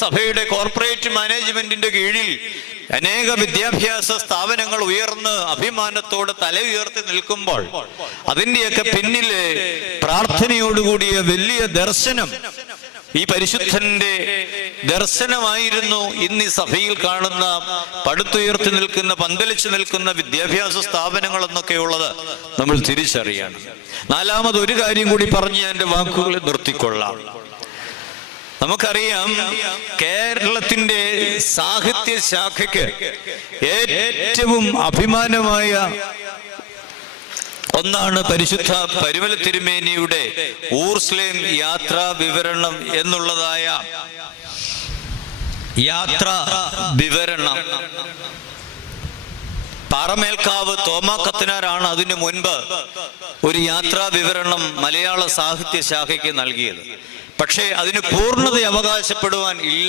സഭയുടെ കോർപ്പറേറ്റ് മാനേജ്മെന്റിന്റെ കീഴിൽ അനേക വിദ്യാഭ്യാസ സ്ഥാപനങ്ങൾ ഉയർന്ന് അഭിമാനത്തോടെ തല ഉയർത്തി നിൽക്കുമ്പോൾ അതിന്റെയൊക്കെ പിന്നിലെ പ്രാർത്ഥനയോടുകൂടിയ വലിയ ദർശനം ഈ പരിശുദ്ധന്റെ ദർശനമായിരുന്നു ഇന്ന് ഈ സഭയിൽ കാണുന്ന പടുത്തുയർത്തി നിൽക്കുന്ന പന്തലിച്ചു നിൽക്കുന്ന വിദ്യാഭ്യാസ സ്ഥാപനങ്ങൾ എന്നൊക്കെയുള്ളത് നമ്മൾ തിരിച്ചറിയണം. നാലാമത് ഒരു കാര്യം കൂടി പറഞ്ഞ് എന്റെ വാക്കുകൾ നിർത്തിക്കൊള്ളാം. നമുക്കറിയാം കേരളത്തിന്റെ സാഹിത്യ ശാഖയ്ക്ക് ഏറ്റവും അഭിമാനമായ ഒന്നാണ് പരിശുദ്ധ പരിമല തിരുമേനിയുടെ ഊർസ്ലേം യാത്രാ വിവരണം എന്നുള്ളതായ യാത്രാ വിവരണം. പാറമേൽക്കാവ് തോമാ കത്തനാരാണ് അതിനു മുൻപ് ഒരു യാത്രാ വിവരണം മലയാള സാഹിത്യ ശാഖയ്ക്ക് നൽകിയത്. പക്ഷേ അതിന് പൂർണത അവകാശപ്പെടുവാൻ ഇല്ല.